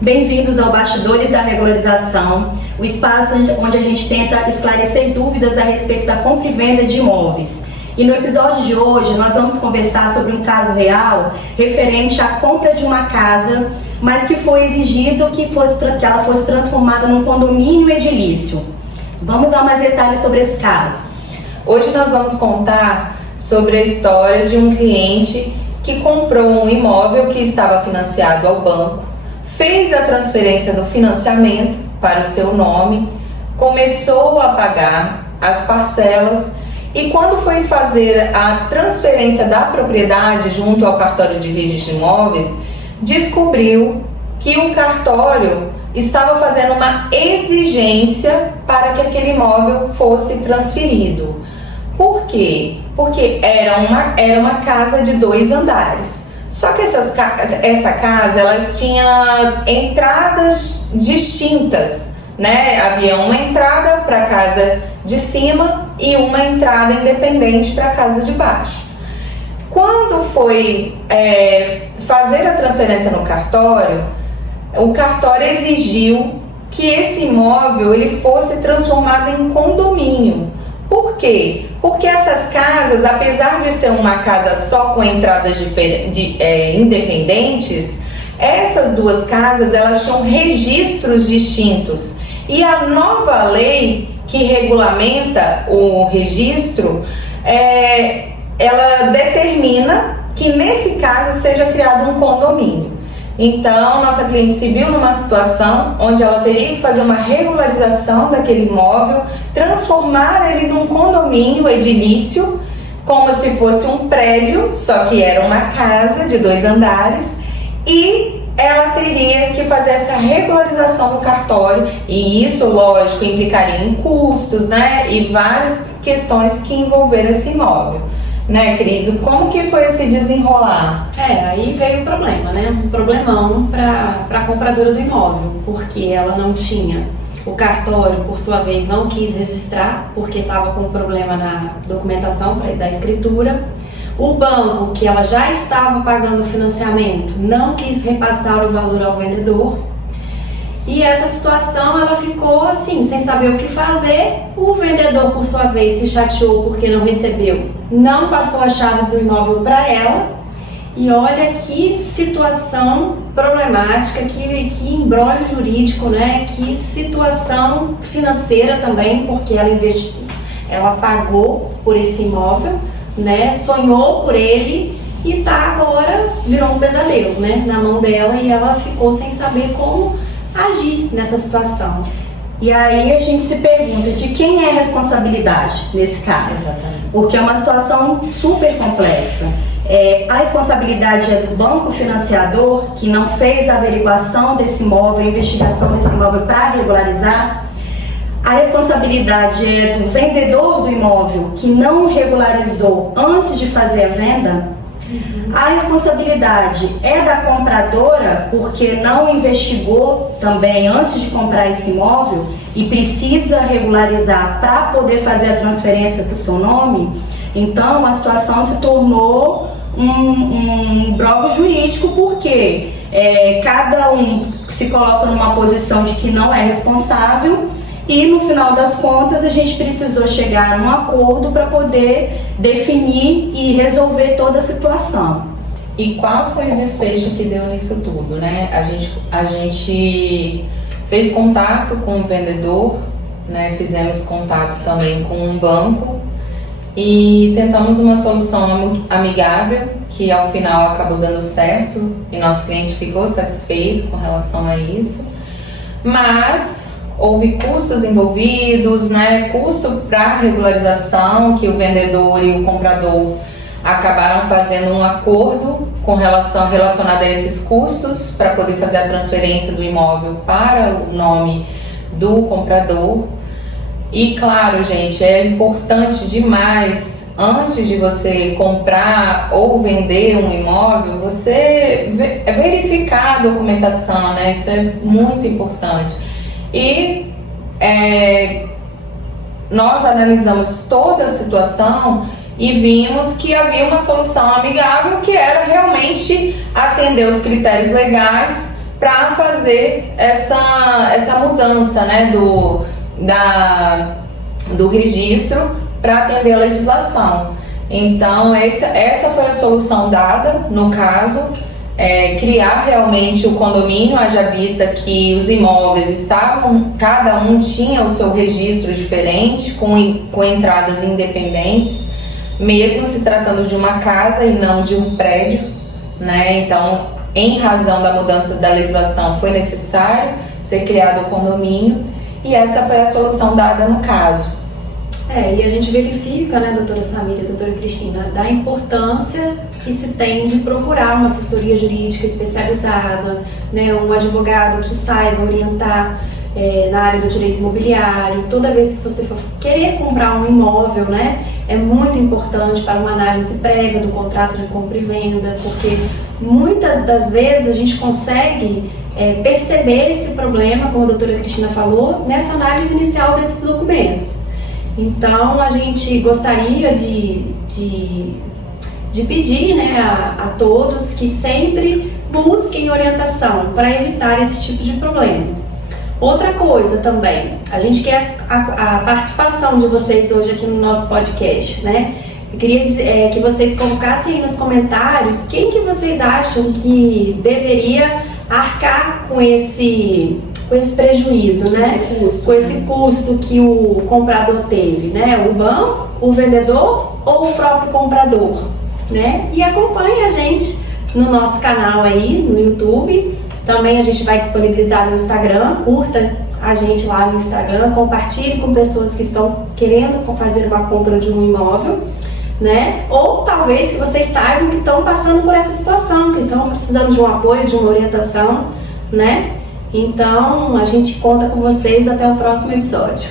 Bem-vindos ao Bastidores da Regularização, o espaço onde a gente tenta esclarecer dúvidas a respeito da compra e venda de imóveis. E no episódio de hoje nós vamos conversar sobre um caso real referente à compra de uma casa, mas que foi exigido que ela fosse transformada num condomínio edilício. Vamos dar mais detalhes sobre esse caso. Hoje nós vamos contar sobre a história de um cliente que comprou um imóvel que estava financiado ao banco, fez a transferência do financiamento para o seu nome, começou a pagar as parcelas e quando foi fazer a transferência da propriedade junto ao cartório de registro de imóveis, descobriu que o cartório estava fazendo uma exigência para que aquele imóvel fosse transferido. Por quê? Porque era uma casa de 2 andares. Só que essa casa ela tinha entradas distintas, né? Havia uma entrada para a casa de cima e uma entrada independente para a casa de baixo. Quando foi fazer a transferência no cartório, o cartório exigiu que esse imóvel ele fosse transformado em condomínio. Por quê? Porque essas casas, apesar de ser uma casa só com entradas independentes, essas 2 casas elas tinham registros distintos. E a nova lei que regulamenta o registro, ela determina que nesse caso seja criado um condomínio. Então, nossa cliente se viu numa situação onde ela teria que fazer uma regularização daquele imóvel, transformar ele num condomínio edilício, como se fosse um prédio, só que era uma casa de 2 andares, e ela teria que fazer essa regularização no cartório, e isso, lógico, implicaria em custos, né, e várias questões que envolveram esse imóvel. Né, Cris? Como que foi esse desenrolar? Aí veio o problema, né? Um problemão para a compradora do imóvel, porque ela não tinha, o cartório, por sua vez, não quis registrar, porque estava com problema na documentação da escritura. O banco, que ela já estava pagando o financiamento, não quis repassar o valor ao vendedor. E essa situação, ela ficou assim, sem saber o que fazer. O vendedor, por sua vez, se chateou porque não recebeu, não passou as chaves do imóvel para ela. E olha que situação problemática, que imbróglio jurídico, né? Que situação financeira também, porque ela pagou por esse imóvel, né? Sonhou por ele e agora virou um pesadelo, né? Na mão dela, e ela ficou sem saber como agir nessa situação. E aí a gente se pergunta de quem é a responsabilidade nesse caso. Exatamente. Porque é uma situação super complexa. A responsabilidade é do banco financiador, que não fez a averiguação desse imóvel, a investigação desse imóvel para regularizar. A responsabilidade é do vendedor do imóvel, que não regularizou antes de fazer a venda. A responsabilidade é da compradora, porque não investigou também antes de comprar esse imóvel e precisa regularizar para poder fazer a transferência para o seu nome. Então a situação se tornou um imbróglio jurídico, porque cada um se coloca numa posição de que não é responsável. E no final das contas a gente precisou chegar num acordo para poder definir e resolver toda a situação. E qual foi o desfecho que deu nisso tudo, né? A gente fez contato com o vendedor, né? Fizemos contato também com um banco e tentamos uma solução amigável, que ao final acabou dando certo e nosso cliente ficou satisfeito com relação a isso. Mas houve custos envolvidos, né? Custo para regularização, que o vendedor e o comprador acabaram fazendo um acordo relacionado a esses custos para poder fazer a transferência do imóvel para o nome do comprador. E claro, gente, é importante demais, antes de você comprar ou vender um imóvel, você verificar a documentação, né? Isso é muito importante. E nós analisamos toda a situação e vimos que havia uma solução amigável, que era realmente atender os critérios legais para fazer essa mudança, né, do registro para atender a legislação. Então, essa foi a solução dada no caso, criar realmente o condomínio, haja vista que os imóveis estavam, cada um tinha o seu registro diferente, com entradas independentes, mesmo se tratando de uma casa e não de um prédio, né? Então, em razão da mudança da legislação, foi necessário ser criado o condomínio, e essa foi a solução dada no caso. E a gente verifica, né, doutora Samira e doutora Cristina, da importância que se tem de procurar uma assessoria jurídica especializada, né, um advogado que saiba orientar na área do direito imobiliário. Toda vez que você for querer comprar um imóvel, né, é muito importante para uma análise prévia do contrato de compra e venda, porque muitas das vezes a gente consegue perceber esse problema, como a doutora Cristina falou, nessa análise inicial desses documentos. Então, a gente gostaria de pedir, né, a todos que sempre busquem orientação para evitar esse tipo de problema. Outra coisa também, a gente quer a participação de vocês hoje aqui no nosso podcast, né? Eu queria que vocês colocassem aí nos comentários quem que vocês acham que deveria arcar com esse prejuízo, né? Com esse custo que o comprador teve, né? O banco, o vendedor ou o próprio comprador, né? E acompanhe a gente no nosso canal aí, no YouTube. Também a gente vai disponibilizar no Instagram. Curta a gente lá no Instagram, compartilhe com pessoas que estão querendo fazer uma compra de um imóvel, né? Ou talvez que vocês saibam que estão passando por essa situação, que estão precisando de um apoio, de uma orientação, né? Então, a gente conta com vocês até o próximo episódio.